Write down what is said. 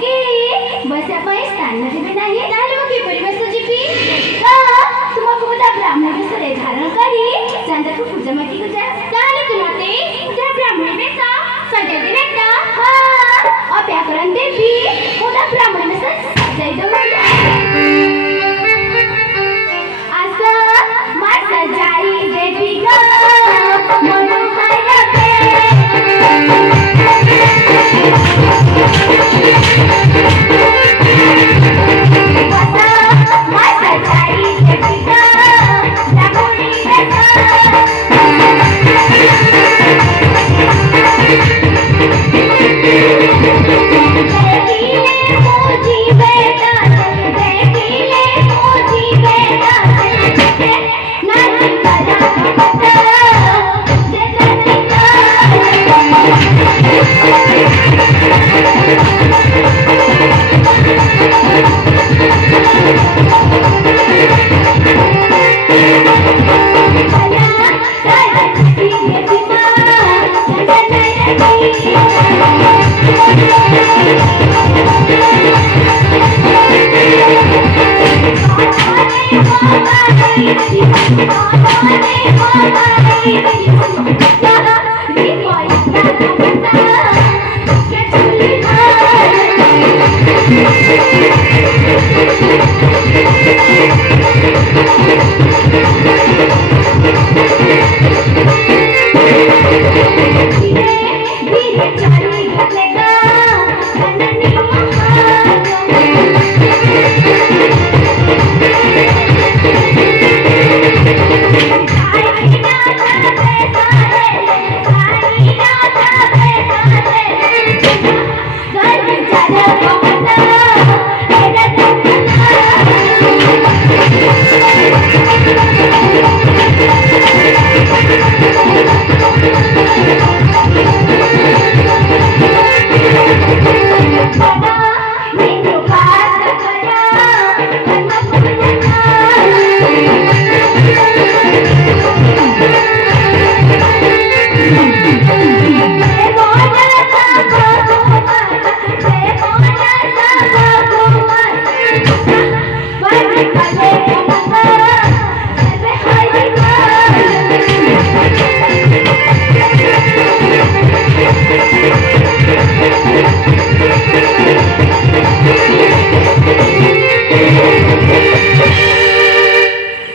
गे बसा ପାଇଁ ସ୍ଥାନ ଦେବେ ନାହିଁ ତାହେଲେ ମୁଁ କିପରି ବେଶ ଯିବି ତୁମକୁ ମୁଁ ତା ବ୍ରାହ୍ମଣ ବେଶରେ ଧାରଣ କରି ଚାନ୍ଦାକୁ ପୂଜାମାଟିକୁ ଯା ତାହେଲେ ତୁ ମତେ ତା ବ୍ରାହ୍ମଣ ବେଶ ସଜାଇ ଦେବେ ତ ହଁ ଅପେକ୍ଷା କରନ୍ତି ଦେବି ମୁଁ ତା ବ୍ରାହ୍ମଣ ବେଶ ସଜାଇ ଦେବି ଆସ ମା ସଜାଇ ଦେବି ଗୋ